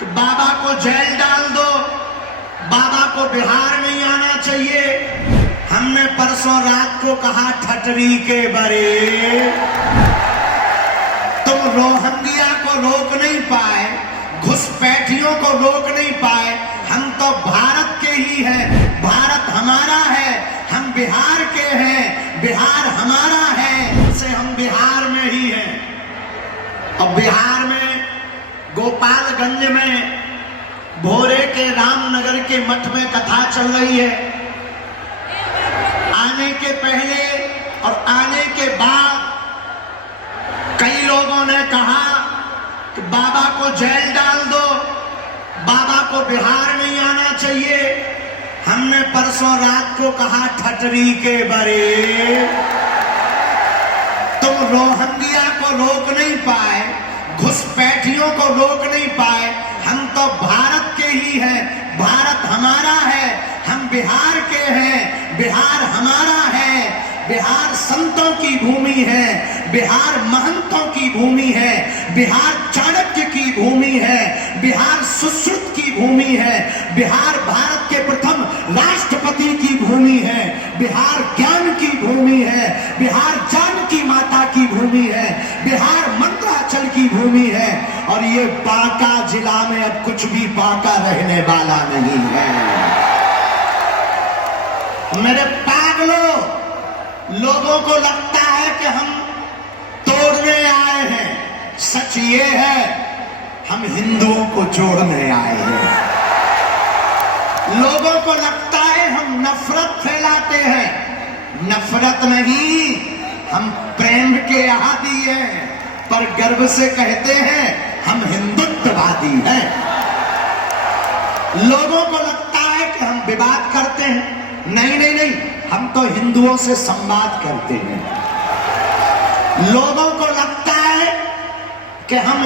कि बाबा को जेल डाल दो, बाबा को बिहार नहीं आना चाहिए। हमने परसों रात को कहा ठटरी के बरे, तुम रोहंगिया को रोक नहीं पाए, घुसपैठियों को रोक नहीं पाए। हम तो भारत के ही हैं, भारत हमारा है, हम बिहार के हैं, बिहार हमारा है, से हम बिहार में ही हैं। और बिहार में गोपालगंज में भोरे के रामनगर के मठ में कथा चल रही है। आने के पहले और आने के बाद कई लोगों ने कहा कि बाबा को जेल डाल दो, बाबा को बिहार नहीं आना चाहिए। हमने परसों रात को कहा ठटरी के बरे, तुम रोहंगिया को रोक नहीं पाए, घुसपैठियों को रोक नहीं पाए। हम तो भारत के ही हैं, भारत हमारा है, हम बिहार के हैं, बिहार हमारा है। बिहार संतों की भूमि है, बिहार महंतों की भूमि है, बिहार चाणक्य की भूमि है, बिहार सुश्रुत की भूमि है, बिहार भारत के प्रथम राष्ट्रपति की भूमि है, बिहार ज्ञान की भूमि है, बिहार जानकी माता की भूमि है, बिहार मंत्राचल की भूमि है। और ये बांका जिला में अब कुछ भी बांका रहने वाला नहीं है। मेरे पागलों, लोगों को लगता है कि हम तोड़ने आए हैं, सच ये है हम हिंदुओं को जोड़ने आए हैं। लोगों को लगता है हम नफरत फैलाते हैं, नफरत नहीं, हम प्रेम के आदी हैं, पर गर्व से कहते हैं हम हिंदुत्ववादी हैं। लोगों को लगता है कि हम विवाद करते हैं, नहीं नहीं नहीं, हम तो हिंदुओं से संवाद करते हैं। लोगों को लगता है कि हम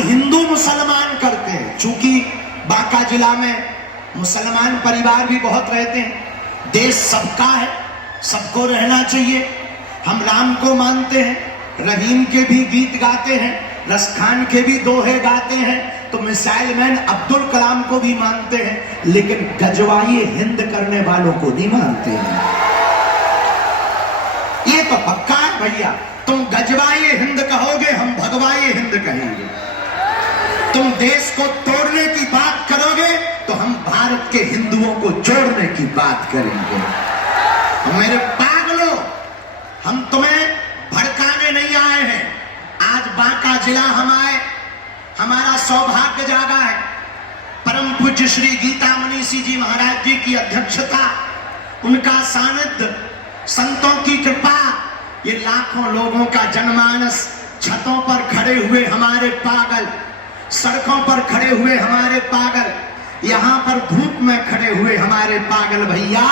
हिंदू मुसलमान करते हैं। चूंकि बांका जिला में मुसलमान परिवार भी बहुत रहते हैं, देश सबका है, सबको रहना चाहिए। हम राम को मानते हैं, रहीम के भी गीत गाते हैं, रसखान के भी दोहे गाते हैं, तो मिसाइल मैन अब्दुल कलाम को भी मानते हैं, लेकिन गजवाई हिंद करने वालों को नहीं मानते हैं। ये तो पक्का है भैया, तुम गजवाई हिंद कहोगे, हम भगवाई हिंद कहेंगे। तुम देश को तोड़ने की बात करोगे तो हम भारत के हिंदुओं को जोड़ने की बात करेंगे। तो मेरे पागलों, हम तुम्हें भड़काने नहीं आए हैं। आज बांका जिला हम आए, हमारा सौभाग्य जागा है। परम पूज्य श्री गीता मुनीसी जी महाराज जी की अध्यक्षता, उनका सानिध्य, संतों की कृपा, ये लाखों लोगों का जनमानस, छतों पर खड़े हुए हमारे पागल, सड़कों पर खड़े हुए हमारे पागल, यहां पर धूप में खड़े हुए हमारे पागल भैया,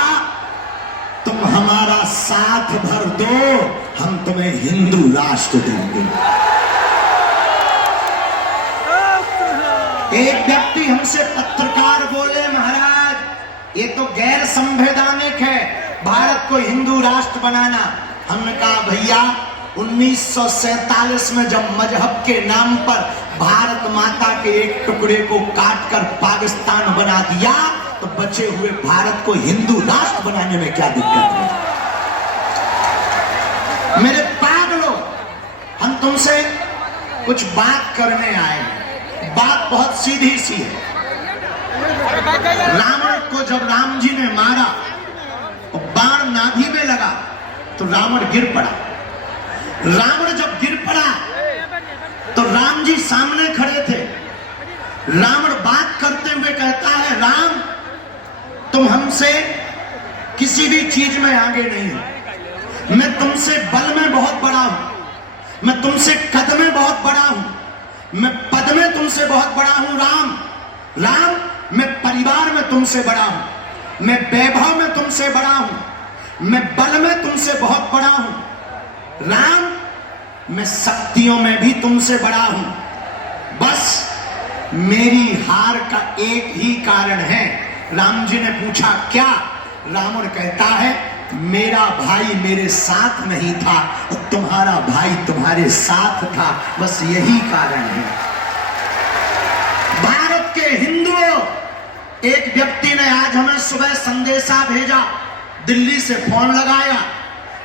तुम हमारा साथ भर दो, हम तुम्हें हिंदू राष्ट्र देंगे। एक व्यक्ति हमसे पत्रकार बोले, महाराज ये तो गैर संवैधानिक है भारत को हिंदू राष्ट्र बनाना। हमने कहा भैया 1947 में जब मजहब के नाम पर भारत माता के एक टुकड़े को काटकर पाकिस्तान बना दिया, तो बचे हुए भारत को हिंदू राष्ट्र बनाने में क्या दिक्कत है? मेरे पागलों, हम तुमसे कुछ बात करने आए हैं। बात बहुत सीधी सी है। रावण को जब राम जी ने मारा और बाण नाभि में लगा तो रावण गिर पड़ा। रावण जब गिर पड़ा तो राम जी सामने खड़े थे। रावण बात करते हुए कहता है, राम तुम हमसे किसी भी चीज में आगे नहीं हो, मैं तुमसे बल में बहुत बड़ा हूं, मैं तुमसे कद में बहुत बड़ा हूं, मैं पद में तुमसे बहुत बड़ा हूं। राम राम मैं परिवार में तुमसे बड़ा हूं, मैं वैभव में तुमसे बड़ा हूं, मैं बल में तुमसे बहुत बड़ा हूं। राम मैं शक्तियों में भी तुमसे बड़ा हूं। बस मेरी हार का एक ही कारण है। राम जी ने पूछा क्या? रावण कहता है मेरा भाई मेरे साथ नहीं था और तुम्हारा भाई तुम्हारे साथ था, बस यही कारण है। भारत के हिंदुओं, एक व्यक्ति ने आज हमें सुबह संदेशा भेजा, दिल्ली से फोन लगाया,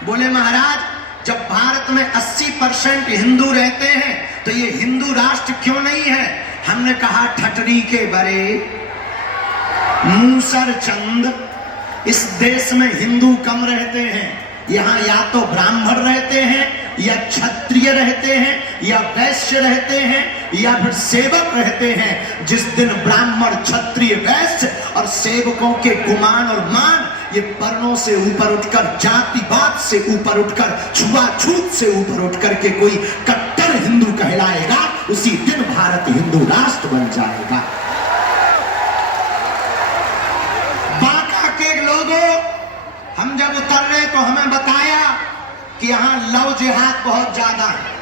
बोले महाराज जब भारत में 80% हिंदू रहते हैं तो ये हिंदू राष्ट्र क्यों नहीं है? हमने कहा ठटरी के बरे मूसर चंद, इस देश में हिंदू कम रहते हैं, यहां या तो ब्राह्मण रहते हैं या क्षत्रिय रहते हैं या वैश्य रहते हैं या फिर सेवक रहते हैं। जिस दिन ब्राह्मण क्षत्रिय वैश्य और सेवकों के गुमान और मान ये वर्णों से ऊपर उठकर, जातिवाद से ऊपर उठकर, छुआछूत से ऊपर उठकर के कोई कट्टर हिंदू कहलाएगा, उसी दिन भारत हिंदू राष्ट्र बन जाएगा। बांका के लोगों, हम जब उतर रहे तो हमें बताया कि यहां लव जिहाद बहुत ज्यादा है,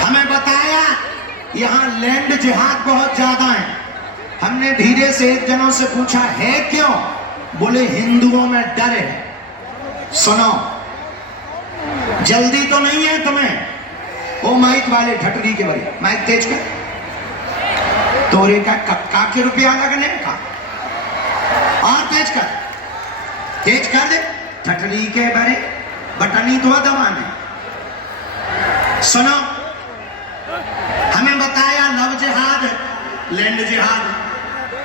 हमें बताया यहां लैंड जिहाद बहुत ज्यादा है। हमने धीरे से एक जनों से पूछा है क्यों? बोले हिंदुओं में डर है। सुनो, जल्दी तो नहीं है तुम्हें। ओ माइक वाले ठटरी के बड़े, माइक तेज कर, तोरे का कक्का के रुपया लगने का, और तेज कर दे। ठटरी के बड़े बटनी तो दबाने। सुनो, हमें बताया लव जिहाद, लैंड जिहाद,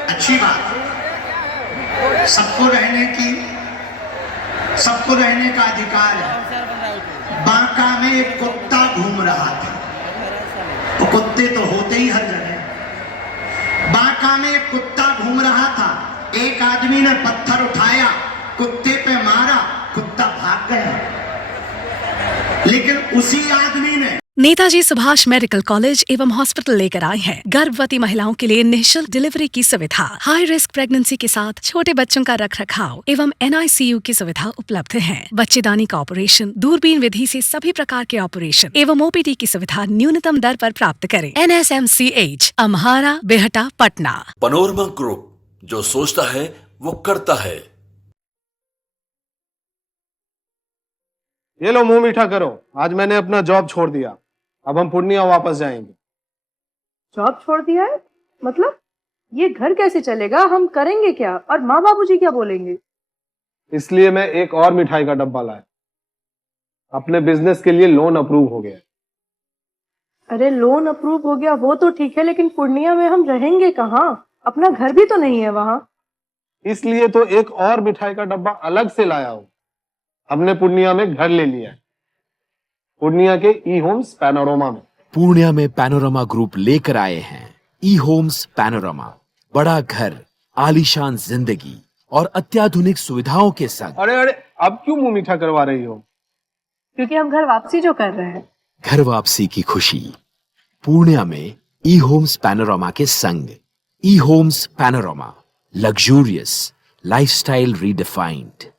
अच्छी बात, सबको रहने का अधिकार है। बांका में एक कुत्ता घूम रहा था, वो कुत्ते तो होते ही हर जगह। बांका में एक कुत्ता घूम रहा था, एक आदमी ने पत्थर उठाया, कुत्ते पे मारा, कुत्ता भाग गया, लेकिन उसी आदमी ने नेताजी सुभाष मेडिकल कॉलेज एवं हॉस्पिटल लेकर आए हैं गर्भवती महिलाओं के लिए निःशुल्क डिलीवरी की सुविधा। हाई रिस्क प्रेगनेंसी के साथ छोटे बच्चों का रखरखाव एवं NICU की सुविधा उपलब्ध है। बच्चेदानी का ऑपरेशन, दूरबीन विधि से सभी प्रकार के ऑपरेशन एवं OPD की सुविधा न्यूनतम दर पर प्राप्त करें। NSMCH, अम्हारा, बेहटा, पटना। पैनोरमा ग्रुप, जो सोचता है वो करता है। ये लो मुंह मीठा करो, आज मैंने अपना जॉब छोड़ दिया, अब हम पूर्णिया वापस जाएंगे। जॉब छोड़ दिया है? मतलब ये घर कैसे चलेगा? हम करेंगे क्या? और माँ बाबूजी क्या बोलेंगे? इसलिए मैं एक और मिठाई का डब्बा लाया, अपने बिजनेस के लिए लोन अप्रूव हो गया। अरे लोन अप्रूव हो गया वो तो ठीक है, लेकिन पूर्णिया में हम रहेंगे कहाँ? अपना घर भी तो नहीं है वहाँ। इसलिए तो एक और मिठाई का डब्बा अलग से लाया हूँ। हमने पूर्णिया में घर ले लिया है, पूर्णिया के E-Homes पैनोरमा में। पूर्णिया में पैनोरमा ग्रुप लेकर आए हैं E-Homes पैनोरमा, बड़ा घर, आलीशान जिंदगी और अत्याधुनिक सुविधाओं के संग। अरे अब क्यों मुंह मीठा करवा रही हो? क्योंकि हम घर वापसी जो कर रहे हैं। घर वापसी की खुशी पूर्णिया में E-Homes पैनोरमा के संग। E-Homes panorama, luxurious lifestyle redefined.